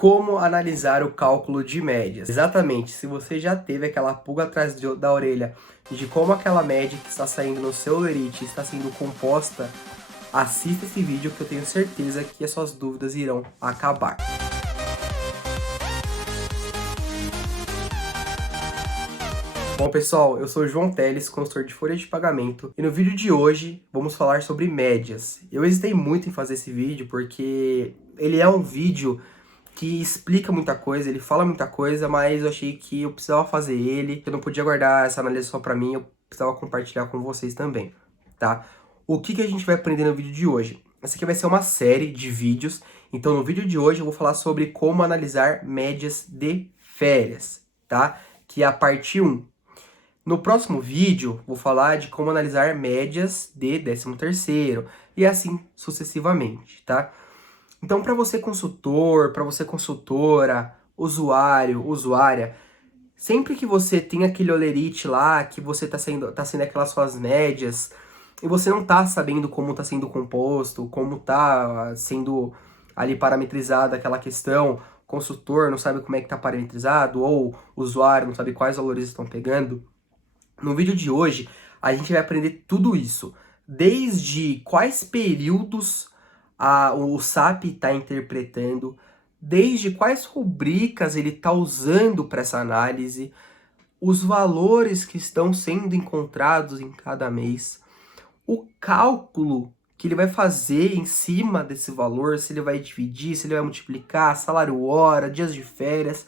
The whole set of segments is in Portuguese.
Como analisar o cálculo de médias? Exatamente, se você já teve aquela pulga atrás da orelha de como aquela média que está saindo no seu lerite está sendo composta, assista esse vídeo que eu tenho certeza que as suas dúvidas irão acabar. Bom pessoal, eu sou o João Teles, consultor de folha de pagamento, e no vídeo de hoje vamos falar sobre médias. Eu hesitei muito em fazer esse vídeo porque ele é um vídeo que explica muita coisa, ele fala muita coisa, mas eu achei que eu precisava fazer ele, que eu não podia guardar essa análise só pra mim, eu precisava compartilhar com vocês também, tá? O que a gente vai aprender no vídeo de hoje? Essa aqui vai ser uma série de vídeos, então no vídeo de hoje eu vou falar sobre como analisar médias de férias, tá? Que é a parte 1. No próximo vídeo, vou falar de como analisar médias de 13º e assim sucessivamente, tá? Então, para você consultor, para você consultora, usuário, usuária, sempre que você tem aquele olerite lá, que você tá sendo aquelas suas médias, e você não tá sabendo como tá sendo composto, como tá sendo ali parametrizada aquela questão, consultor não sabe como é que tá parametrizado, ou usuário não sabe quais valores estão pegando, no vídeo de hoje a gente vai aprender tudo isso, desde quais períodos o SAP está interpretando, desde quais rubricas ele está usando para essa análise, os valores que estão sendo encontrados em cada mês, o cálculo que ele vai fazer em cima desse valor, se ele vai dividir, se ele vai multiplicar, salário hora, dias de férias,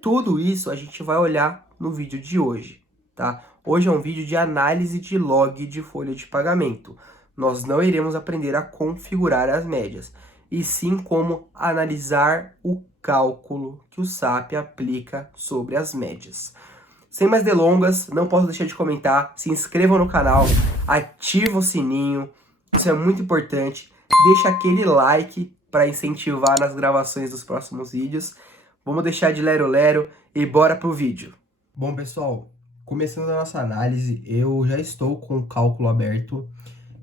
tudo isso a gente vai olhar no vídeo de hoje, tá? Hoje é um vídeo de análise de log de folha de pagamento. Nós não iremos aprender a configurar as médias, e sim como analisar o cálculo que o SAP aplica sobre as médias. Sem mais delongas, não posso deixar de comentar, se inscrevam no canal, ativa o sininho, isso é muito importante, deixa aquele like para incentivar nas gravações dos próximos vídeos. Vamos deixar de lero-lero e bora pro vídeo. Bom pessoal, começando a nossa análise, eu já estou com o cálculo aberto.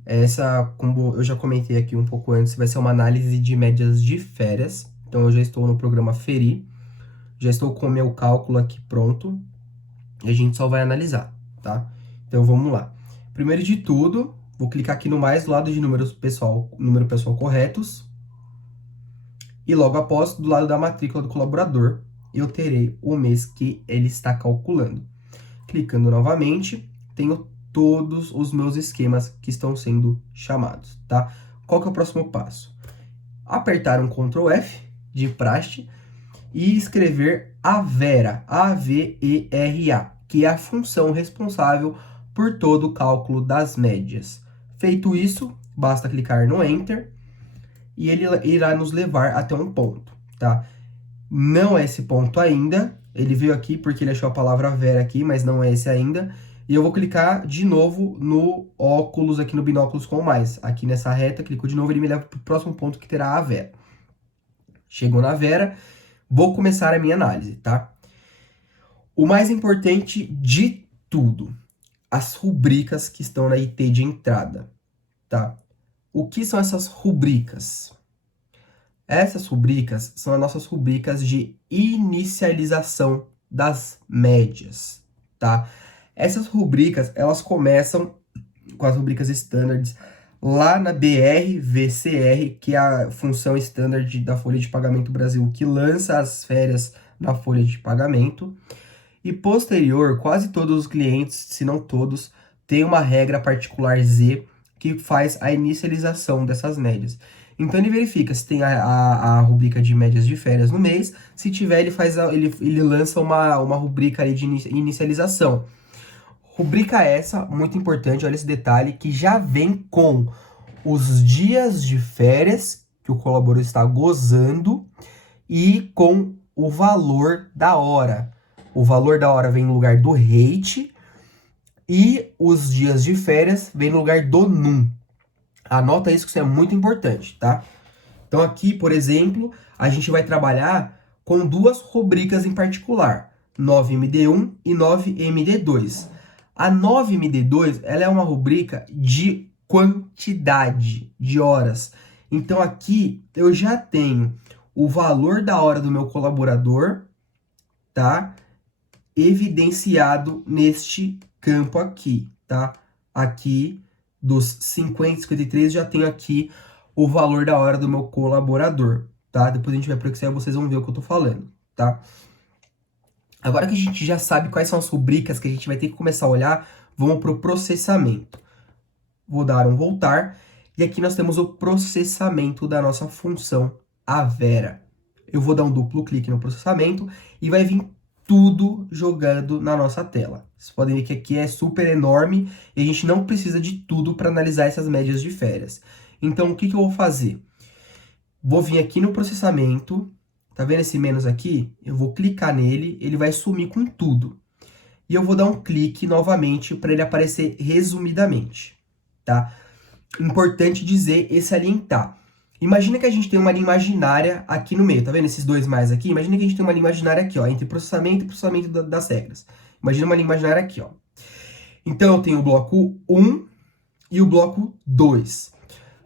Essa, como eu já comentei aqui um pouco antes, vai ser uma análise de médias de férias. Então eu já estou no programa Feri, já estou com o meu cálculo aqui pronto, e a gente só vai analisar, tá? Então vamos lá. Primeiro de tudo, vou clicar aqui no mais do lado de número pessoal corretos, e logo após, do lado da matrícula do colaborador, eu terei o mês que ele está calculando. Clicando novamente, tenho todos os meus esquemas que estão sendo chamados, tá? Qual que é o próximo passo? Apertar um Ctrl F de praxe e escrever Avera, A-V-E-R-A, que é a função responsável por todo o cálculo das médias. Feito isso, basta clicar no Enter e ele irá nos levar até um ponto, tá? Não é esse ponto ainda, ele veio aqui porque ele achou a palavra Vera aqui, mas não é esse ainda. E eu vou clicar de novo no óculos, aqui no binóculos com mais. Aqui nessa reta, clico de novo, ele me leva para o próximo ponto que terá a Vera. Chegou na Vera, vou começar a minha análise, tá? O mais importante de tudo, as rubricas que estão na IT de entrada, tá? O que são essas rubricas? Essas rubricas são as nossas rubricas de inicialização das médias, tá? Essas rubricas, elas começam com as rubricas standards lá na BR-VCR, que é a função standard da Folha de Pagamento Brasil, que lança as férias na Folha de Pagamento. E posterior, quase todos os clientes, se não todos, têm uma regra particular Z que faz a inicialização dessas médias. Então ele verifica se tem a rubrica de médias de férias no mês, se tiver ele lança uma rubrica ali de inicialização. Rubrica essa, muito importante, olha esse detalhe, que já vem com os dias de férias que o colaborador está gozando e com o valor da hora. O valor da hora vem no lugar do rate e os dias de férias vem no lugar do num. Anota isso que isso é muito importante, tá? Então aqui, por exemplo, a gente vai trabalhar com duas rubricas em particular, 9MD1 e 9MD2. A 9MD2, ela é uma rubrica de quantidade de horas. Então aqui eu já tenho o valor da hora do meu colaborador, tá? Evidenciado neste campo aqui, tá? Aqui dos 50, 53, já tenho aqui o valor da hora do meu colaborador, tá? Depois a gente vai para o Excel e vocês vão ver o que eu tô falando, tá? Agora que a gente já sabe quais são as rubricas que a gente vai ter que começar a olhar, vamos para o processamento. Vou dar um voltar, e aqui nós temos o processamento da nossa função Avera. Eu vou dar um duplo clique no processamento e vai vir tudo jogando na nossa tela. Vocês podem ver que aqui é super enorme e a gente não precisa de tudo para analisar essas médias de férias. Então, o que eu vou fazer? Vou vir aqui no processamento, tá vendo esse menos aqui? Eu vou clicar nele, ele vai sumir com tudo. E eu vou dar um clique novamente para ele aparecer resumidamente, tá? Importante dizer e salientar. Imagina que a gente tem uma linha imaginária aqui no meio, tá vendo esses dois mais aqui? Imagina que a gente tem uma linha imaginária aqui, ó, entre processamento e processamento das regras. Imagina uma linha imaginária aqui, ó. Então eu tenho o bloco 1 e o bloco 2.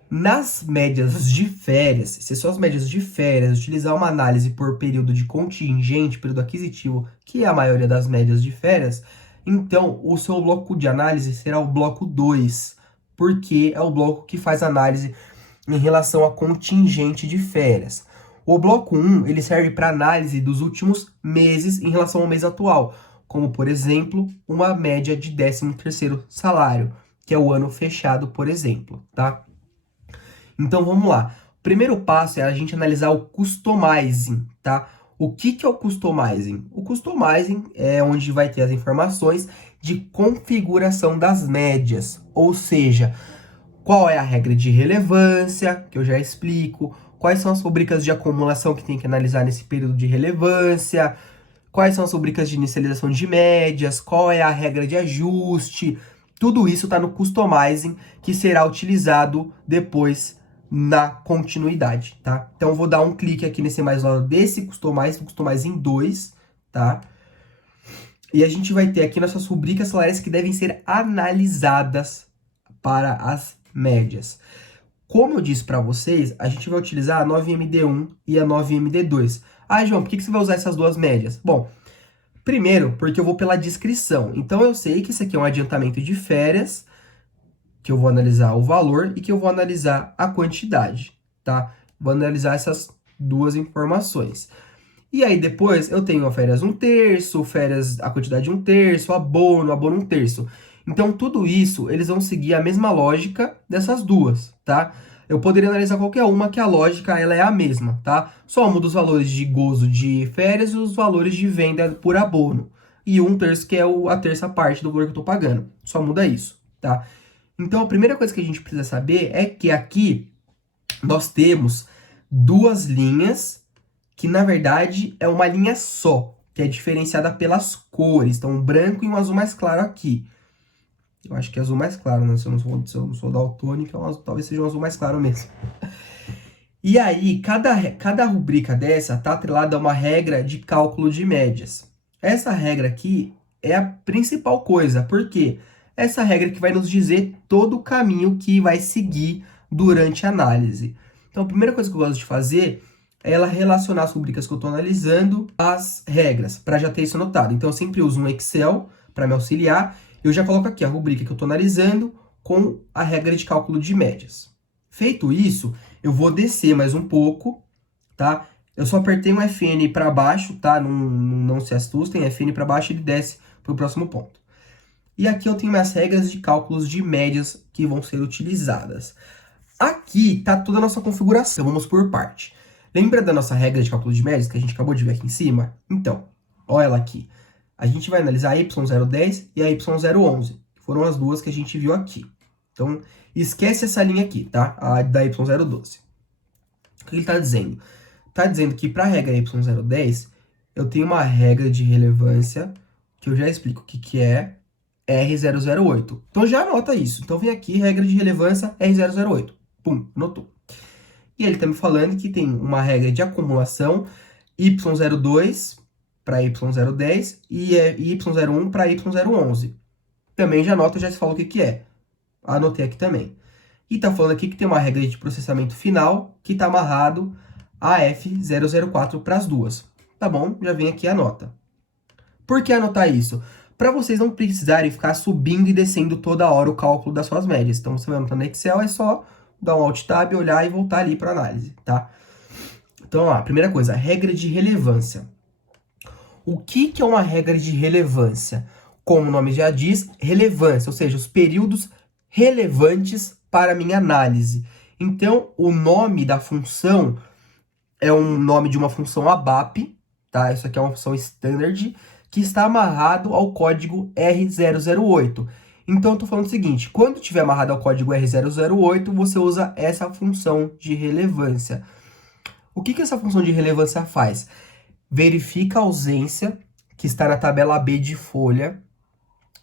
Nas médias de férias, se suas médias de férias utilizar uma análise por período de contingente, período aquisitivo, que é a maioria das médias de férias, então o seu bloco de análise será o bloco 2, porque é o bloco que faz análise em relação a contingente de férias. O bloco 1, ele serve para análise dos últimos meses em relação ao mês atual, como, por exemplo, uma média de 13º salário, que é o ano fechado, por exemplo, tá? Então, vamos lá. O primeiro passo é a gente analisar o customizing, tá? O que é o customizing? O customizing é onde vai ter as informações de configuração das médias, ou seja, qual é a regra de relevância, que eu já explico, quais são as rubricas de acumulação que tem que analisar nesse período de relevância, quais são as rubricas de inicialização de médias, qual é a regra de ajuste, tudo isso está no customizing, que será utilizado depois na continuidade, tá? Então, eu vou dar um clique aqui nesse mais lado desse customizing 2, tá? E a gente vai ter aqui nossas rubricas salariais que devem ser analisadas para as médias. Como eu disse para vocês, a gente vai utilizar a 9MD1 e a 9MD2. Ah, João, por que você vai usar essas duas médias? Bom, primeiro, porque eu vou pela descrição. Então, eu sei que isso aqui é um adiantamento de férias, que eu vou analisar o valor e que eu vou analisar a quantidade, tá? Vou analisar essas duas informações. E aí depois eu tenho a férias 1/3, férias, a quantidade 1/3, abono 1/3. Então tudo isso, eles vão seguir a mesma lógica dessas duas, tá? Eu poderia analisar qualquer uma que a lógica ela é a mesma, tá? Só muda os valores de gozo de férias e os valores de venda por abono. E 1/3 que é a terça parte do valor que eu tô pagando. Só muda isso, tá? Então, a primeira coisa que a gente precisa saber é que aqui nós temos duas linhas, que na verdade é uma linha só, que é diferenciada pelas cores. Então, um branco e um azul mais claro aqui. Eu acho que é azul mais claro, né? Se eu não sou daltônico, talvez seja um azul mais claro mesmo. E aí, cada rubrica dessa está atrelada a uma regra de cálculo de médias. Essa regra aqui é a principal coisa, por quê? Essa regra que vai nos dizer todo o caminho que vai seguir durante a análise. Então, a primeira coisa que eu gosto de fazer é ela relacionar as rubricas que eu estou analisando às regras, para já ter isso anotado. Então, eu sempre uso um Excel para me auxiliar. Eu já coloco aqui a rubrica que eu estou analisando com a regra de cálculo de médias. Feito isso, eu vou descer mais um pouco, tá? Eu só apertei um FN para baixo, tá? Não se assustem, FN para baixo ele desce para o próximo ponto. E aqui eu tenho minhas regras de cálculos de médias que vão ser utilizadas. Aqui está toda a nossa configuração, vamos por parte. Lembra da nossa regra de cálculo de médias que a gente acabou de ver aqui em cima? Então, olha ela aqui. A gente vai analisar a Y010 e a Y011, que foram as duas que a gente viu aqui. Então, esquece essa linha aqui, tá? A da Y012. O que ele está dizendo? Está dizendo que para a regra Y010, eu tenho uma regra de relevância, que eu já explico o que é, R008. Então já anota isso. Então vem aqui, regra de relevância R008. Pum, anotou. E ele está me falando que tem uma regra de acumulação Y02 para Y010 e Y01 para Y011. Também já anota, já se falou o que é. Anotei aqui também. E está falando aqui que tem uma regra de processamento final que está amarrado AF004 para as duas. Tá bom? Já vem aqui a nota. Por que anotar isso? Para vocês não precisarem ficar subindo e descendo toda hora o cálculo das suas médias. Então, você vai anotar no Excel, é só dar um Alt Tab, olhar e voltar ali para análise, tá? Então, ó, primeira coisa, regra de relevância. O que é uma regra de relevância? Como o nome já diz, relevância, ou seja, os períodos relevantes para a minha análise. Então, o nome da função é um nome de uma função ABAP, tá? Isso aqui é uma função standard, que está amarrado ao código R008. Então, eu estou falando o seguinte, quando estiver amarrado ao código R008, você usa essa função de relevância. O que essa função de relevância faz? Verifica a ausência, que está na tabela B de folha,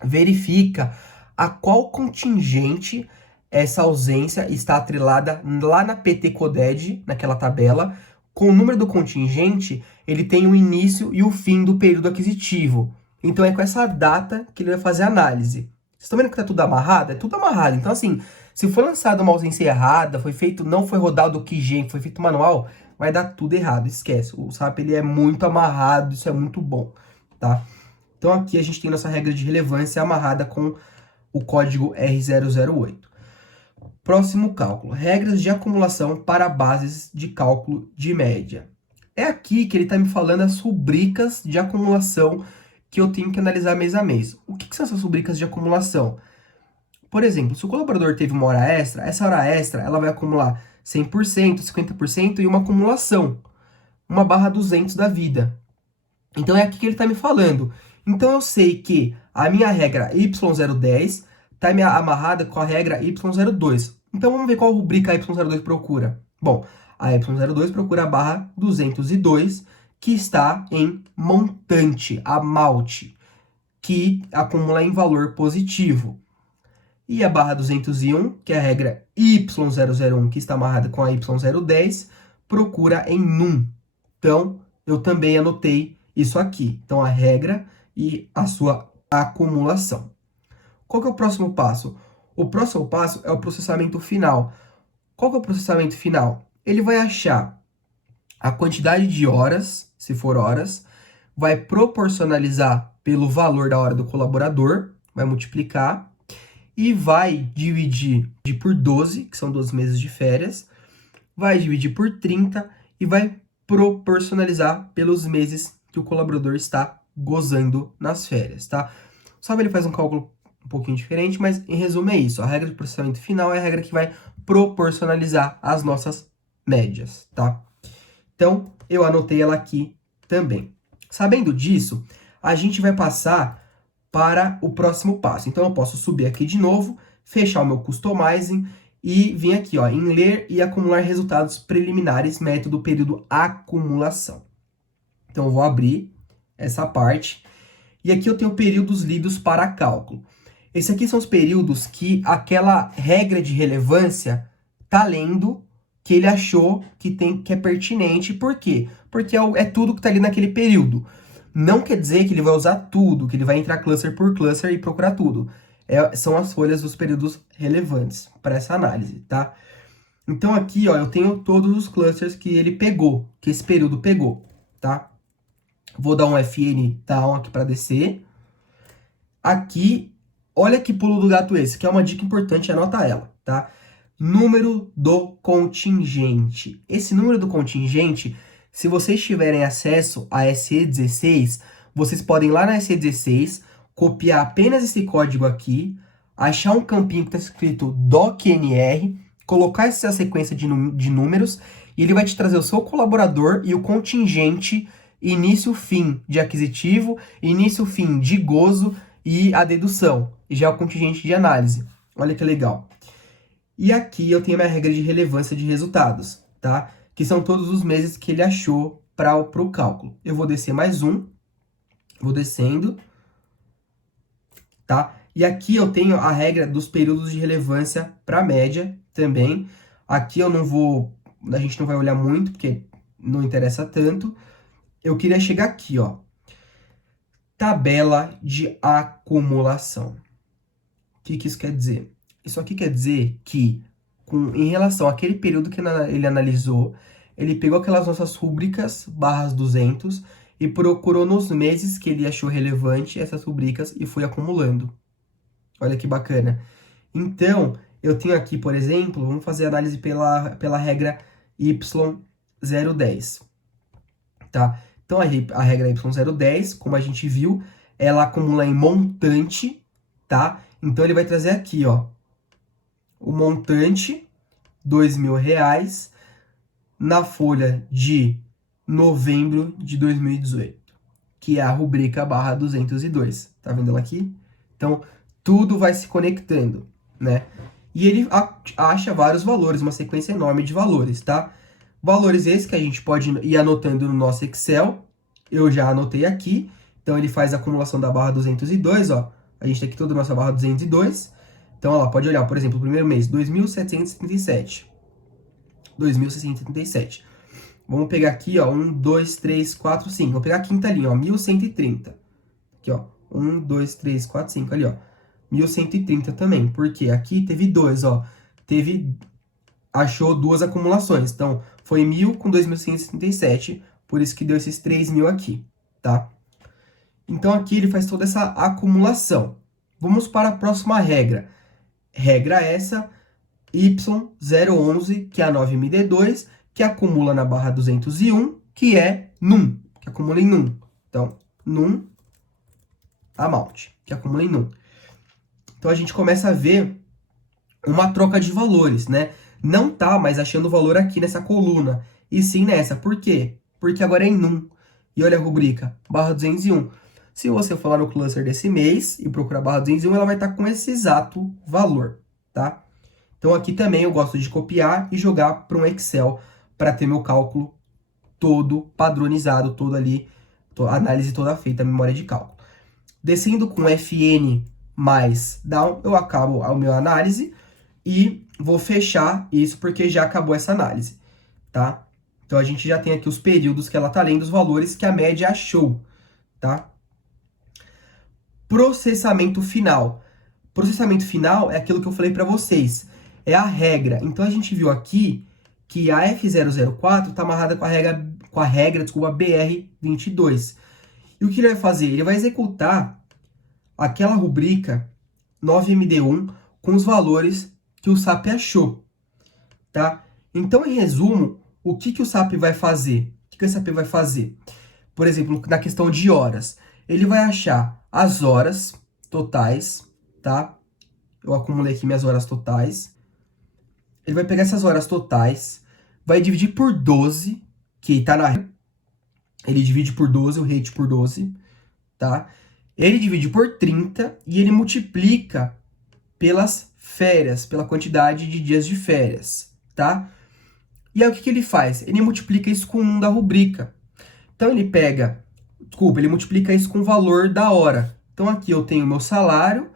verifica a qual contingente essa ausência está atrelada lá na PT-CODED, naquela tabela. Com o número do contingente, ele tem o início e o fim do período aquisitivo. Então, é com essa data que ele vai fazer a análise. Vocês estão vendo que está tudo amarrado? É tudo amarrado. Então, assim, se for lançada uma ausência errada, não foi rodado o QGEM, foi feito manual, vai dar tudo errado, esquece. O SAP, ele é muito amarrado, isso é muito bom, tá? Então, aqui a gente tem nossa regra de relevância amarrada com o código R008. Próximo cálculo, regras de acumulação para bases de cálculo de média. É aqui que ele está me falando as rubricas de acumulação que eu tenho que analisar mês a mês. O que são essas rubricas de acumulação? Por exemplo, se o colaborador teve uma hora extra, essa hora extra ela vai acumular 100%, 50% e uma acumulação, uma barra 200 da vida. Então é aqui que ele está me falando. Então eu sei que a minha regra Y010 está amarrada com a regra Y02. Então vamos ver qual rubrica a Y02 procura. Bom, a Y02 procura a barra 202, que está em montante, amount, que acumula em valor positivo. E a barra 201, que é a regra Y001, que está amarrada com a Y010, procura em num. Então, eu também anotei isso aqui. Então, a regra e a sua acumulação. Qual que é o próximo passo? O próximo passo é o processamento final. Qual que é o processamento final? Ele vai achar a quantidade de horas, se for horas, vai proporcionalizar pelo valor da hora do colaborador, vai multiplicar, e vai dividir por 12, que são 12 meses de férias, vai dividir por 30 e vai proporcionalizar pelos meses que o colaborador está gozando nas férias, tá? Sabe, ele faz um cálculo um pouquinho diferente, mas em resumo é isso. A regra de processamento final é a regra que vai proporcionalizar as nossas médias, tá? Então, eu anotei ela aqui também. Sabendo disso, a gente vai passar para o próximo passo. Então, eu posso subir aqui de novo, fechar o meu Customizing e vir aqui, ó, em ler e acumular resultados preliminares, método período acumulação. Então, eu vou abrir essa parte. E aqui eu tenho períodos lidos para cálculo. Esses aqui são os períodos que aquela regra de relevância tá lendo, que ele achou que é pertinente. Por quê? Porque é tudo que tá ali naquele período. Não quer dizer que ele vai usar tudo, que ele vai entrar cluster por cluster e procurar tudo. São as folhas dos períodos relevantes para essa análise, tá? Então aqui, ó, eu tenho todos os clusters que ele pegou, que esse período pegou, tá? Vou dar um FN down aqui para descer. Aqui, olha que pulo do gato esse, que é uma dica importante, anota ela, tá? Número do contingente. Esse número do contingente, se vocês tiverem acesso a SE16, vocês podem ir lá na SE16, copiar apenas esse código aqui, achar um campinho que está escrito docnr, colocar essa sequência de números, e ele vai te trazer o seu colaborador e o contingente início-fim de aquisitivo, início-fim de gozo e a dedução, e já o contingente de análise. Olha que legal. E aqui eu tenho a minha regra de relevância de resultados, tá? Que são todos os meses que ele achou para o cálculo. Eu vou descer mais um, vou descendo, tá? E aqui eu tenho a regra dos períodos de relevância para média também. Aqui a gente não vai olhar muito, porque não interessa tanto. Eu queria chegar aqui, ó. Tabela de acumulação. O que isso quer dizer? Isso aqui quer dizer que, em relação àquele período que ele analisou, ele pegou aquelas nossas rúbricas, barras 200, e procurou nos meses que ele achou relevante essas rubricas e foi acumulando. Olha que bacana. Então, eu tenho aqui, por exemplo, vamos fazer análise pela regra Y010, tá? Então, a regra Y010, como a gente viu, ela acumula em montante, tá? Então, ele vai trazer aqui, ó, o montante, R$ 2.000, na folha de novembro de 2018, que é a rubrica barra 202. Tá vendo ela aqui? Então, tudo vai se conectando, né? E ele acha vários valores, uma sequência enorme de valores, tá? Valores esses que a gente pode ir anotando no nosso Excel. Eu já anotei aqui. Então, ele faz a acumulação da barra 202, ó. A gente tem aqui toda a nossa barra 202. Então, ó, pode olhar, por exemplo, o primeiro mês, 2.777. 2.677. Vamos pegar aqui, ó, 1, 2, 3, 4, 5. Vou pegar a quinta linha, ó, 1.130. Aqui, ó, 1, 2, 3, 4, 5, ali, ó. 1.130 também, porque aqui teve 2, ó. Achou duas acumulações. Então, foi 1.000 com 2.137, por isso que deu esses 3.000 aqui, tá? Então, aqui ele faz toda essa acumulação. Vamos para a próxima regra. Regra essa, Y011, que é a 9MD2, que acumula na barra 201, que é num, que acumula em num. Então, num amount, que acumula em num. Então, a gente começa a ver uma troca de valores, né? Não tá mais achando o valor aqui nessa coluna, e sim nessa. Por quê? Porque agora é em num. E olha a rubrica, barra 201. Se você for lá no cluster desse mês e procurar barra 201, ela vai estar com esse exato valor, tá? Então, aqui também eu gosto de copiar e jogar para um Excel para ter meu cálculo todo padronizado, todo ali, a análise toda feita, a memória de cálculo. Descendo com Fn mais down, eu acabo a minha análise e vou fechar isso porque já acabou essa análise, tá? Então, a gente já tem aqui os períodos que ela está lendo, os valores que a média achou, tá? Processamento final. Processamento final é aquilo que eu falei para vocês. É a regra. Então, a gente viu aqui que a F004 está amarrada com a regra BR22. E o que ele vai fazer? Ele vai executar aquela rubrica 9MD1 com os valores que o SAP achou, tá? Então, em resumo, o que o SAP vai fazer? O que o SAP vai fazer? Por exemplo, na questão de horas, ele vai achar as horas totais, tá? Eu acumulei aqui minhas horas totais. Ele vai pegar essas horas totais, vai dividir por 12, que tá na... Ele divide por 12, o rate por 12, tá? Ele divide por 30 e ele multiplica pelas férias, pela quantidade de dias de férias, tá? E aí o que ele faz? Ele multiplica isso com o 1 da rubrica. Então ele ele multiplica isso com o valor da hora. Então aqui eu tenho meu salário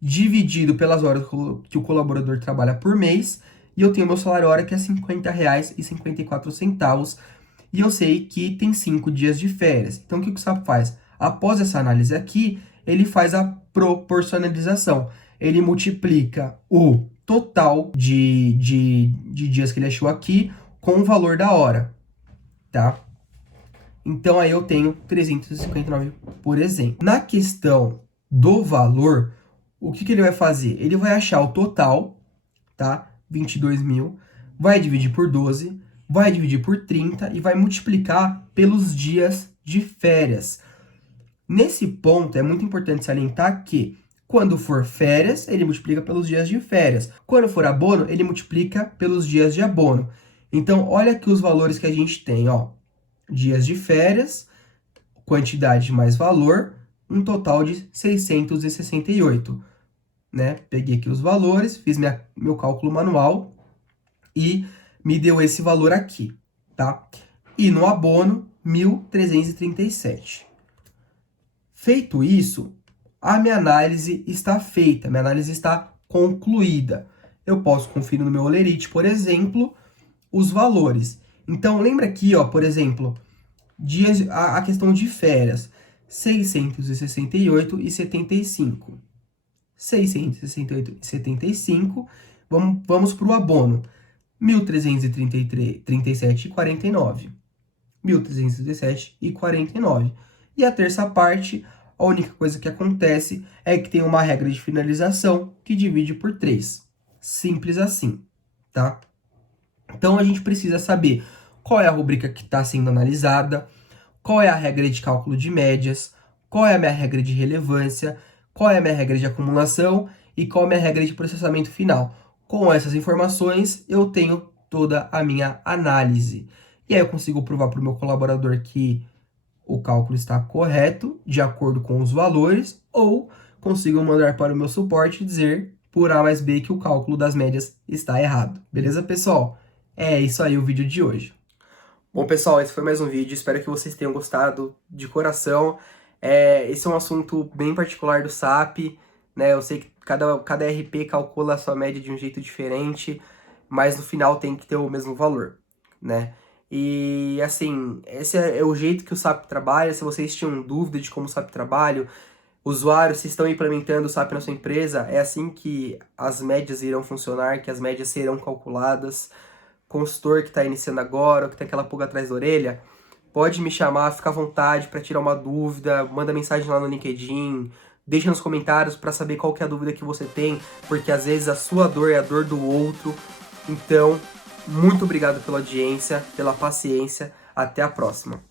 dividido pelas horas que o colaborador trabalha por mês, e eu tenho meu salário hora que é R$ 50,54. E eu sei que tem 5 dias de férias. Então, o que o SAP faz? Após essa análise aqui, ele faz a proporcionalização. Ele multiplica o total de dias que ele achou aqui com o valor da hora, tá? Então, aí eu tenho 359, por exemplo. Na questão do valor, o que ele vai fazer? Ele vai achar o total, tá? 22.000, vai dividir por 12, vai dividir por 30 e vai multiplicar pelos dias de férias. Nesse ponto, é muito importante salientar que quando for férias, ele multiplica pelos dias de férias. Quando for abono, ele multiplica pelos dias de abono. Então, olha aqui os valores que a gente tem, ó. Dias de férias, quantidade mais valor, um total de 668, né? Peguei aqui os valores, fiz meu cálculo manual e me deu esse valor aqui, tá? E no abono, 1.337. Feito isso, a minha análise está feita, minha análise está concluída. Eu posso conferir no meu Olerite, por exemplo, os valores. Então, lembra aqui, ó, por exemplo, a questão de férias, 668,75. 668,75. Vamos para o abono. 1.337,49. 1.337,49. E a terça parte, a única coisa que acontece é que tem uma regra de finalização que divide por 3. Simples assim, tá? Então a gente precisa saber qual é a rubrica que está sendo analisada, qual é a regra de cálculo de médias, qual é a minha regra de relevância, qual é a minha regra de acumulação e qual é a minha regra de processamento final. Com essas informações, eu tenho toda a minha análise. E aí eu consigo provar para o meu colaborador que o cálculo está correto, de acordo com os valores, ou consigo mandar para o meu suporte e dizer por A mais B que o cálculo das médias está errado. Beleza, pessoal? É isso aí o vídeo de hoje. Bom, pessoal, esse foi mais um vídeo. Espero que vocês tenham gostado de coração. Esse é um assunto bem particular do SAP, né? Eu sei que cada RP calcula a sua média de um jeito diferente, mas no final tem que ter o mesmo valor, né? E, assim, esse é o jeito que o SAP trabalha. Se vocês tinham dúvida de como o SAP trabalha, usuários, se estão implementando o SAP na sua empresa, é assim que as médias irão funcionar, que as médias serão calculadas. Consultor que está iniciando agora, ou que tem aquela pulga atrás da orelha, pode me chamar, fica à vontade para tirar uma dúvida, manda mensagem lá no LinkedIn, deixa nos comentários para saber qual que é a dúvida que você tem, porque às vezes a sua dor é a dor do outro. Então, muito obrigado pela audiência, pela paciência, até a próxima.